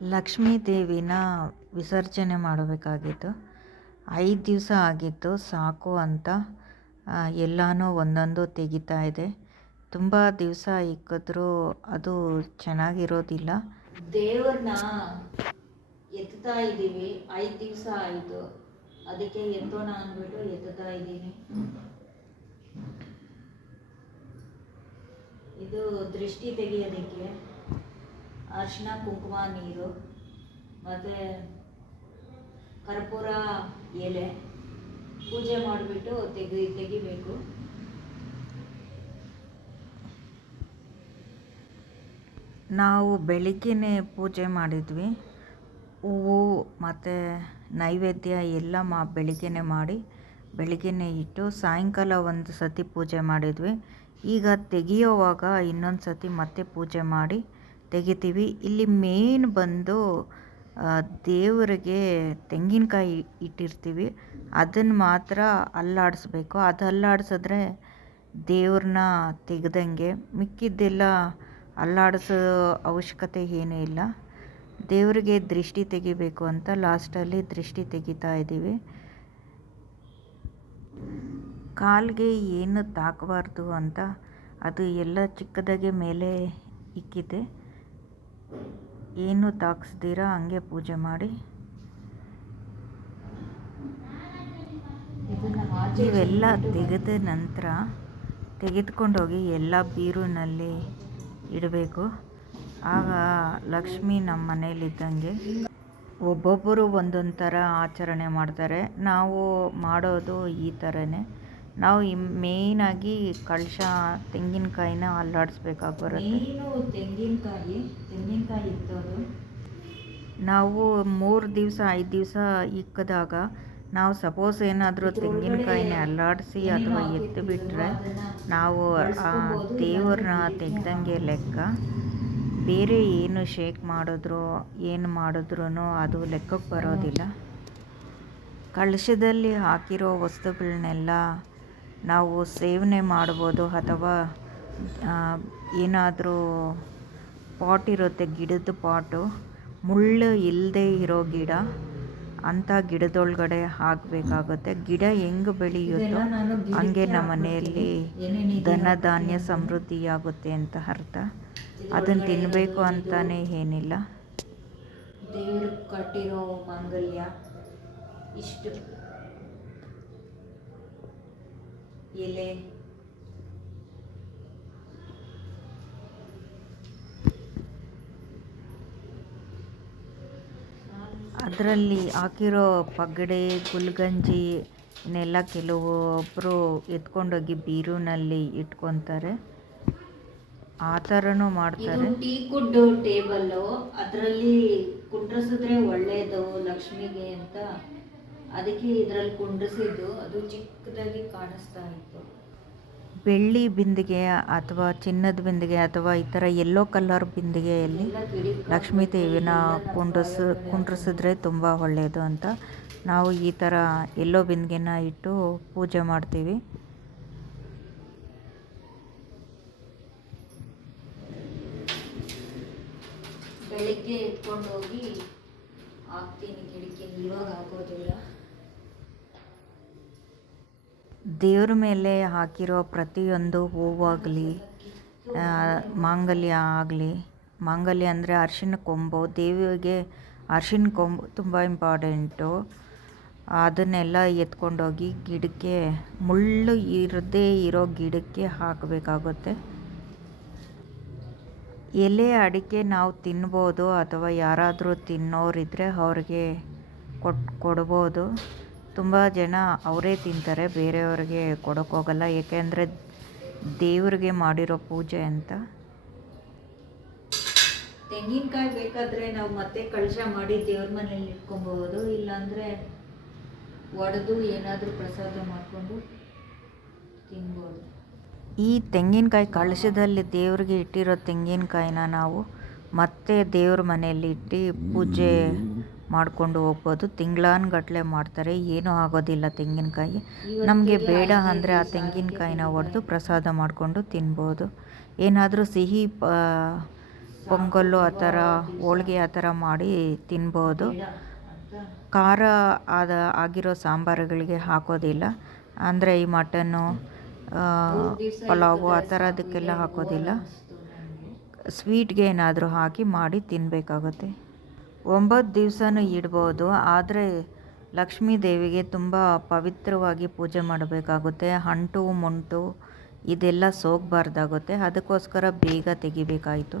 ಲಕ್ಷ್ಮೀ ದೇವಿನ ವಿಸರ್ಜನೆ ಮಾಡಬೇಕಾಗಿತ್ತು. ಐದು ದಿವಸ ಆಗಿತ್ತು, ಸಾಕು ಅಂತ ಎಲ್ಲನೂ ಒಂದೊಂದು ತೆಗಿತಾ ಇದೆ. ತುಂಬ ದಿವಸ ಇಕ್ಕಿದ್ರೂ ಅದು ಚೆನ್ನಾಗಿರೋದಿಲ್ಲ. ದೇವ್ರನ್ನ ಎತ್ತಾ ಇದ್ದೀವಿ, ಐದು ದಿವಸ ಆಯಿತು. ಅದಕ್ಕೆ ಎತ್ತೋಣ ಅಂದ್ಬಿಟ್ಟು ಎತ್ತುತ್ತಾ ಇದ್ದೀನಿ ಇದು ದೃಷ್ಟಿ ತೆಗೆಯೋದಕ್ಕೆ ಅರಿಶಿನ, ಕುಂಕುಮ, ನೀರು, ಮತ್ತು ಕರ್ಪೂರ ಎಲೆ ಪೂಜೆ ಮಾಡಿಬಿಟ್ಟು ತೆಗಿ, ತೆಗಿಬೇಕು. ನಾವು ಬೆಳಿಗ್ಗೆನೇ ಪೂಜೆ ಮಾಡಿದ್ವಿ. ಹೂವು ಮತ್ತು ನೈವೇದ್ಯ ಎಲ್ಲ ಮಾ, ಬೆಳಿಗ್ಗೆನೇ ಮಾಡಿ, ಬೆಳಿಗ್ಗೆನೇ ಇಟ್ಟು ಸಾಯಂಕಾಲ ಒಂದು ಸತಿ ಪೂಜೆ ಮಾಡಿದ್ವಿ. ಈಗ ತೆಗಿಯೋವಾಗ ಇನ್ನೊಂದು ಸತಿ ಮತ್ತೆ ಪೂಜೆ ಮಾಡಿ ತೆಗಿತೀವಿ. ಇಲ್ಲಿ ಮೇನ್ ಬಂದು ದೇವರಿಗೆ ತೆಂಗಿನಕಾಯಿ ಇಟ್ಟಿರ್ತೀವಿ. ಅದನ್ನು ಮಾತ್ರ ಅಲ್ಲಾಡಿಸ್ಬೇಕು. ಅದು ಅಲ್ಲಾಡಿಸಿದ್ರೆ ದೇವ್ರನ್ನ ತೆಗೆದಂಗೆ ಮಿಕ್ಕಿದ್ದೆಲ್ಲ ಅಲ್ಲಾಡಿಸೋ ಅವಶ್ಯಕತೆ ಏನೂ ಇಲ್ಲ. ದೇವರಿಗೆ ದೃಷ್ಟಿ ತೆಗಿಬೇಕು ಅಂತ ಲಾಸ್ಟಲ್ಲಿ ದೃಷ್ಟಿ ತೆಗಿತಾ ಇದ್ದೀವಿ. ಕಾಲಿಗೆ ಏನು ತಾಕಬಾರ್ದು ಅಂತ ಅದು ಎಲ್ಲ ಚಿಕ್ಕದಾಗೆ ಮೇಲೆ ಇಕ್ಕಿದೆ. ಏನು ತಾಗಿಸ್ತೀರ ಹಂಗೆ ಪೂಜೆ ಮಾಡಿ. ಇವೆಲ್ಲ ತೆಗೆದ ನಂತರ ತೆಗೆದುಕೊಂಡೋಗಿ ಎಲ್ಲ ಬೀರುನಲ್ಲಿ ಇಡಬೇಕು. ಆಗ ಲಕ್ಷ್ಮಿ ನಮ್ಮ ಮನೇಲಿದ್ದಂಗೆ ಒಬ್ಬೊಬ್ಬರು ಒಂದೊಂದು ಥರ ಆಚರಣೆ ಮಾಡ್ತಾರೆ. ನಾವು ಮಾಡೋದು ಈ ಥರನೇ. ನಾವು ಮೇಯ್ನಾಗಿ ಕಳಶ ತೆಂಗಿನಕಾಯಿನ ಅಲ್ಲಾಡಿಸ್ಬೇಕಾಗಿ ಬರುತ್ತೆ ತೆಂಗಿನಕಾಯಿ ತೆಂಗಿನಕಾಯಿ ಇತ್ತು ನಾವು ಮೂರು ದಿವಸ ಐದು ದಿವಸ ಇಕ್ಕಿದಾಗ ನಾವು ಸಪೋಸ್ ಏನಾದರೂ ತೆಂಗಿನಕಾಯಿನ ಅಲ್ಲಾಡಿಸಿ ಅಥವಾ ಎತ್ತು ಬಿಟ್ಟರೆ ನಾವು ಆ ದೇವ್ರನ್ನ ತೆಗ್ದಂಗೆ ಲೆಕ್ಕ ಬೇರೆ ಏನು ಶೇಕ್ ಮಾಡಿದ್ರು ಏನು ಮಾಡಿದ್ರೂ ಅದು ಲೆಕ್ಕಕ್ಕೆ ಬರೋದಿಲ್ಲ. ಕಳಶದಲ್ಲಿ ಹಾಕಿರೋ ವಸ್ತುಗಳನ್ನೆಲ್ಲ ನಾವು ಸೇವನೆ ಮಾಡ್ಬೋದು ಅಥವಾ ಏನಾದರೂ ಪಾಟ್ ಇರುತ್ತೆ ಗಿಡದ ಪಾಟು ಮುಳ್ಳು ಇಲ್ಲದೆ ಇರೋ ಗಿಡ ಅಂಥ ಗಿಡದೊಳಗಡೆ ಹಾಕಬೇಕಾಗುತ್ತೆ. ಗಿಡ ಹೆಂಗೆ ಬೆಳೆಯುತ್ತೋ ಹಂಗೆ ನಮ್ಮ ಮನೆಯಲ್ಲಿ ಧನ ಧಾನ್ಯ ಸಮೃದ್ಧಿಯಾಗುತ್ತೆ ಅಂತ ಅರ್ಥ. ಅದನ್ನು ತಿನ್ನಬೇಕು ಅಂತಲೇ ಏನಿಲ್ಲ. ದೇವರು ಕಟ್ಟಿರೋ ಮಾಂಗಲ್ಯ ಇಷ್ಟು. ಎಲೆ. ಅದರಲ್ಲಿ ಹಾಕಿರೋ ಪಗಡೆ ಗುಲ್ಗಂಜಿ ಇನ್ನೆಲ್ಲ ಕೆಲವೊಬ್ಬರು ಎತ್ಕೊಂಡೋಗಿ ಬೀರುನಲ್ಲಿ ಇಟ್ಕೊತಾರೆ. ಆ ಥರನೂ ಮಾಡ್ತಾರೆ. ಟೀ ಕುಡ್ಡು ಟೇಬಲ್ಲು. ಅದರಲ್ಲಿ ಕುಂಡ್ರಸಿದ್ರೆ ಒಳ್ಳೆಯದು ಲಕ್ಷ್ಮಿಗೆ ಅಂತ. ಅದಕ್ಕೆ ಇದರಲ್ಲಿ ಕುಂಡ್ರಿಸಿದ್ದು ಅದು ಚಿಕ್ಕದಾಗಿ ಕಾಣಿಸ್ತಾ ಇತ್ತು. ಬೆಳ್ಳಿ ಬಿಂದಿಗೆ ಅಥವಾ ಚಿನ್ನದ ಬಿಂದಿಗೆ ಅಥವಾ ಈ ಥರ ಎಲ್ಲೋ ಕಲರ್ ಬಿಂದಿಗೆಯಲ್ಲಿ ಲಕ್ಷ್ಮೀ ದೇವಿನ ಕುಂಡ್ರಿಸ ಕುಂಡ್ರಿಸಿದ್ರೆ ತುಂಬ ಒಳ್ಳೆಯದು ಅಂತ. ನಾವು ಈ ಥರ ಎಲ್ಲೋ ಬಿಂದಿಗೆನ ಇಟ್ಟು ಪೂಜೆ ಮಾಡ್ತೀವಿ. ಬೆಳಿಗ್ಗೆ ಎತ್ಕೊಂಡು ಹೋಗಿ ಹಾಕ್ತೀನಿ ಗಿಡಕ್ಕೆ ಇವಾಗ ಹಾಕೋದಿಲ್ಲ. ದೇವ್ರ ಮೇಲೆ ಹಾಕಿರೋ ಪ್ರತಿಯೊಂದು ಹೂವಾಗಲಿ ಮಾಂಗಲ್ಯ ಆಗಲಿ, ಮಾಂಗಲ್ಯ ಅಂದರೆ ಅರ್ಶಿನ ಕೊಂಬು, ದೇವಿಗೆ ಅರ್ಶಿನ ಕೊಂಬು ತುಂಬ ಇಂಪಾರ್ಟೆಂಟು ಅದನ್ನೆಲ್ಲ ಎತ್ಕೊಂಡೋಗಿ ಗಿಡಕ್ಕೆ, ಮುಳ್ಳು ಇರದೇ ಇರೋ ಗಿಡಕ್ಕೆ ಹಾಕಬೇಕಾಗುತ್ತೆ. ಎಲೆ ಅಡಿಕೆ ನಾವು ತಿನ್ಬೋದು ಅಥವಾ ಯಾರಾದರೂ ತಿನ್ನೋರಿದ್ದರೆ ಅವ್ರಿಗೆ ಕೊಟ್ಟು ಕೊಡ್ಬೋದು. ತುಂಬ ಜನ ಅವರೇ ತಿಂತಾರೆ ಬೇರೆಯವ್ರಿಗೆ ಕೊಡೋಕ್ಕೋಗಲ್ಲ ಏಕೆಂದರೆ ದೇವರಿಗೆ ಮಾಡಿರೋ ಪೂಜೆ ಅಂತ. ತೆಂಗಿನಕಾಯಿ ಬೇಕಾದರೆ ನಾವು ಮತ್ತೆ ಕಳಶ ಮಾಡಿ ದೇವ್ರ ಮನೇಲಿ ಇಟ್ಕೊಬಹುದು. ಇಲ್ಲಾಂದರೆ ಒಡೆದು ಏನಾದರೂ ಪ್ರಸಾದ ಮಾಡಿಕೊಂಡು ತಿನ್ಬೋದು. ಈ ತೆಂಗಿನಕಾಯಿ ಕಳಶದಲ್ಲಿ ದೇವರಿಗೆ ಇಟ್ಟಿರೋ ತೆಂಗಿನಕಾಯಿನ ನಾವು ಮತ್ತೆ ದೇವ್ರ ಮನೆಯಲ್ಲಿ ಇಟ್ಟು ಪೂಜೆ ಮಾಡಿಕೊಂಡು ಹೋಗ್ಬೋದು. ತಿಂಗಳಾನ್ಗಟ್ಲೆ ಮಾಡ್ತಾರೆ. ಏನೂ ಆಗೋದಿಲ್ಲ ತೆಂಗಿನಕಾಯಿ. ನಮಗೆ ಬೇಡ ಅಂದರೆ ಆ ತೆಂಗಿನಕಾಯಿನ ಒಡೆದು ಪ್ರಸಾದ ಮಾಡಿಕೊಂಡು ತಿನ್ಬೋದು. ಏನಾದರೂ ಸಿಹಿ ಪೊಂಗಲ್ಲು ಆ ಥರ ಹೋಳ್ಗೆ ಆ ಥರ ಮಾಡಿ ತಿನ್ಬೋದು. ಖಾರ ಆದ ಆಗಿರೋ ಸಾಂಬಾರುಗಳಿಗೆ ಹಾಕೋದಿಲ್ಲ. ಅಂದರೆ ಈ ಮಟನ್ನು ಪಲಾವು ಆ ಥರದಕ್ಕೆಲ್ಲ ಹಾಕೋದಿಲ್ಲ. ಸ್ವೀಟ್ಗೆ ಏನಾದರೂ ಹಾಕಿ ಮಾಡಿ ತಿನ್ನಬೇಕಾಗುತ್ತೆ ಒಂಬತ್ತು ದಿವಸನೂ ಇಡ್ಬೋದು, ಆದರೆ ಲಕ್ಷ್ಮೀ ದೇವಿಗೆ ತುಂಬ ಪವಿತ್ರವಾಗಿ ಪೂಜೆ ಮಾಡಬೇಕಾಗುತ್ತೆ. ಅಂಟು, ಮುಂಟು, ಇದೆಲ್ಲ ಸೋಗಬಾರ್ದಾಗುತ್ತೆ. ಅದಕ್ಕೋಸ್ಕರ ಬೇಗ ತೆಗಿಬೇಕಾಯಿತು.